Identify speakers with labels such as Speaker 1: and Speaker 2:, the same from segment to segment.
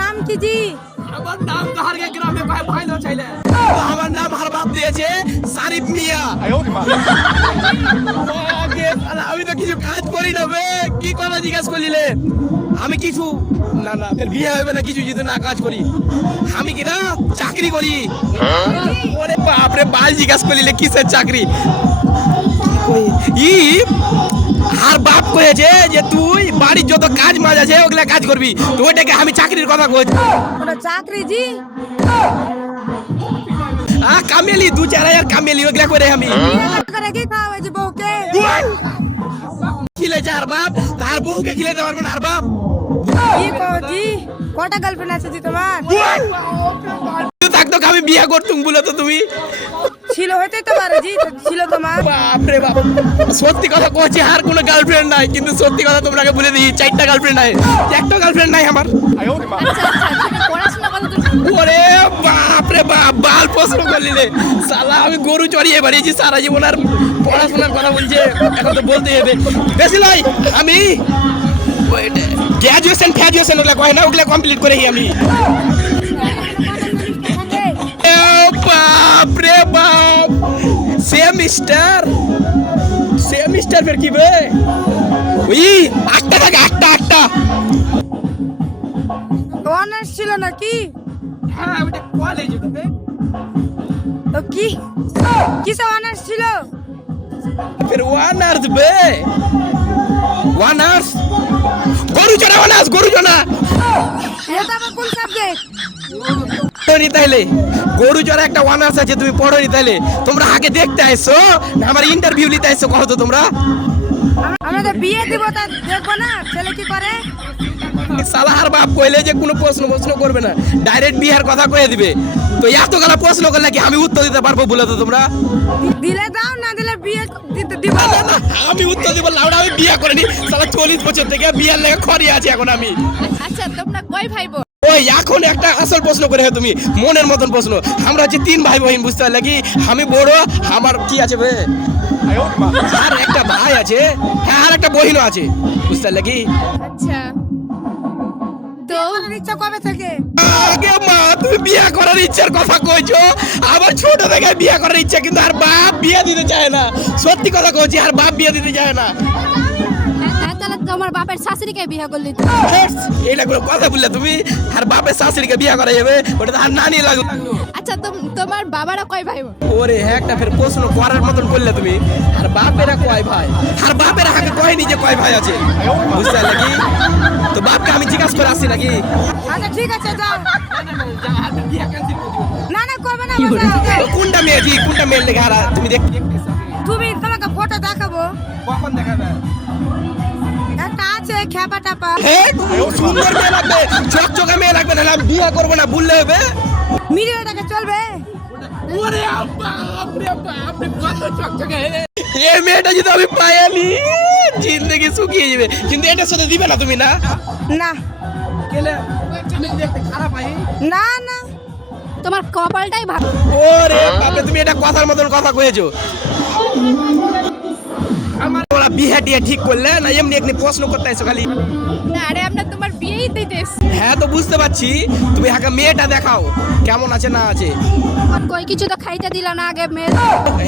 Speaker 1: নাম কি জি?
Speaker 2: আমার নাম গ্রামে কয় ভাই না চাইলে? আমার নাম হার বাপ দিয়েছে সারিফ মিয়া। আগে আমি তো কিছু কাজ করি না বে কি কথা জিজ্ঞাসা করলিলে? আমি কিছু না না বিয়ে হবে না কিছু যদি না কাজ করি। আমি কি না চাকরি করি? ওরে বাপরে বাল জিজ্ঞাসা করলিলে কিসের চাকরি? ই আর বাপ কয়েছে যে তুই বাড়ির যত কাজ মাজ আছে ওগুলা কাজ করবি। তো ওইটাকে আমি চাকরির কথা কইছি
Speaker 1: চাকরি জি
Speaker 2: আ কামেলি দু চার হাজার কামেলি ওগুলা করে আমি।
Speaker 1: করে কি খাওয়া হয়েছে বউকে।
Speaker 2: খিলে আর বাপ তার বউকে পারব না আর বাপ।
Speaker 1: কি কটা গার্লফ্রেন্ড আছে জি তোমার?
Speaker 2: থাকতো আমি বিয়ে করতুম বলে তো তুমি।
Speaker 1: ছিল হইতে তো পারে জি ছিল তোমার
Speaker 2: বাপরে বাপ। সত্যি কথা কইছি আর কোনো গার্লফ্রেন্ড নাই কিন্তু সত্যি কথা তোমাকে বলে দিই চারটা গার্লফ্রেন্ড নাই একটা গার্লফ্রেন্ড নাই আমার।
Speaker 3: আচ্ছা আচ্ছা দূর?
Speaker 2: ওরে বাপরে বাপ বাল প্রশ্ন করলি রে। সালা আমি গরু চড়িয়ে বেরিয়েছি সারা জীবন আর পড়াশোনার কথা বলছে এখন তো বলতে হবে। বেশি নয় আমি গ্র্যাজুয়েশন ফ্যাজুয়েশন ওগুলা কয় না ওগুলা কমপ্লিট করেছি আমি। মিস্টার সে মিস্টার ফের কি বে? ওই আটটা থাকে আটটা আটটা।
Speaker 1: অনার্স ছিল নাকি?
Speaker 2: হ্যাঁ ওটা
Speaker 1: তো কি? সব অনার্স ছিল?
Speaker 2: ফের অনার্স বে। অনার্স? গরু চড়া অনার্স গরু চড়া।
Speaker 1: এটা কোন সাবজেক্ট
Speaker 2: পড়নি তাইলে? গরু চড়া একটা ওয়ান আর্থ আছে তুমি পড়নি তাইলে। তোমরা আগে দেখতে আইছো না আমার ইন্টারভিউ নিতে আইছো কত তোমরা?
Speaker 1: আমরা তো বিয়ে দিব তা দেখব না ছেলে কি করে?
Speaker 2: সালাহার বাপ কইলে যে কোনো প্রশ্ন প্রশ্ন করবে না ডাইরেক্ট বিহার কথা কয়ে দিবে। তো এত গলা প্রশ্ন করলে কি আমি উত্তর দিতে পারব বলে তো তোমরা?
Speaker 1: দিলে দাও না দিলে বিয়ে দিতে দিব।
Speaker 2: না, আমি উত্তর দিব লাউডা আমি বিয়ে করিনি। সালা চল্লিশ বছর থেকে বিয়ার লেগে খড়ি আছে এখন আমি।
Speaker 3: আচ্ছা তোমরা কয় ভাই বোন?
Speaker 2: ওই এখন একটা আসল প্রশ্ন করে তুমি মনের মতন প্রশ্ন। আমরা হচ্ছে তিন ভাই বোন বুঝতে পারলে কি? আমি বড় আমার কি আছে বে? আর একটা ভাই আছে হ্যাঁ আর একটা বহিনও আছে বুঝতে পারলে কি?
Speaker 3: আচ্ছা।
Speaker 1: ইচ্ছা কবে থেকে?
Speaker 2: আগে মা তুমি বিয়ে করার ইচ্ছার কথা কইছো আবার ছোট থেকে বিয়ে করার ইচ্ছা কিন্তু আর বাপ বিয়ে দিতে চায় না। সত্যি কথা কইছি আর বাপ বিয়ে দিতে চায় না।
Speaker 3: তোমার বাপের শাশুড়িকে বিয়ে করলি তো
Speaker 2: এটা কোনো কথা বললে তুমি আর বাপের শাশুড়িকে বিয়ে করা যাবে ওটা তো আর নানি লাগল।
Speaker 3: আচ্ছা তোম- তোমার বাবারা কয় ভাই
Speaker 2: ওরে হ্যাঁ একটা ফের প্রশ্ন করার মতন করলে তুমি আর বাপেরা কয় ভাই? আর বাপেরা আগে কয়নি যে কয় ভাই আছে? বুঝতে পারলে কি? তো বাপকে আমি জিজ্ঞাসা করে আসছি নাকি?
Speaker 1: আচ্ছা ঠিক আছে যাও। না না করবে না
Speaker 2: কোনটা মেয়ে? জি কোনটা মেয়ের লেগে তুমি দেখ
Speaker 1: তুমি তোমাকে ফটো দেখাবো।
Speaker 2: কখন দেখাবে?
Speaker 1: আছে খেপা টাপা।
Speaker 2: সুন্দর মেয়ে লাগবে। চকচকে মেয়ে লাগবে নাহলে আমি বিয়ে করব না বললে হবে।
Speaker 1: মিডিয়াটাকে চলবে।
Speaker 2: ওরে রে বাপ রে কত চকচকে এই মেয়েটা যদি আমি পাইনি জিন্দগি শুকিয়ে যাবে। কিন্তু এটার সাথে দিবে না তুমি না?
Speaker 1: না।
Speaker 2: কেলে খারাপ আই
Speaker 1: না না।
Speaker 3: তোমার কপালটাই ভালো।
Speaker 2: ওরে বাপরে তুমি এটা কথার মতন কথা কয়েছো। আমার ওরা বিয়ে টিয়ে ঠিক করলে না এমনি একনি প্রশ্ন করতে আইছো খালি।
Speaker 3: আরে আমরা তোমার বিয়েই দিতে
Speaker 2: হ্যাঁ তো বুঝতে পারছি। তুমি আগে মেয়েটা দেখাও কেমন আছে না আছে।
Speaker 3: কই কিছু তো খাইতে দিলা না আগে মেয়ে।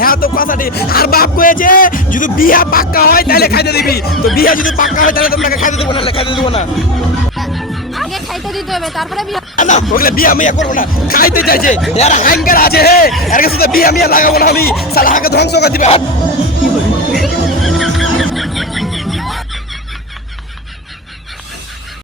Speaker 2: হ্যাঁ তো কথাটি। আর বাপ কয়েছে যদি বিয়া পাক্কা হয় তাহলে খাইতে দিবি। তো বিয়া যদি পাক্কা হয় তাহলে তোমাকে খাইতে দেবো না খাইতে দেবো না।
Speaker 3: খাইতে দিতে হবে তারপরে বিয়ে
Speaker 2: না, ওগুলো বিয়া মিয়া করব না। খাইতে চাইছে এর হ্যাঙ্গার আছে হে। এর কাছে তো বিয়া লাগাবো আমি। হাকে ধ্বংস করে দিবে।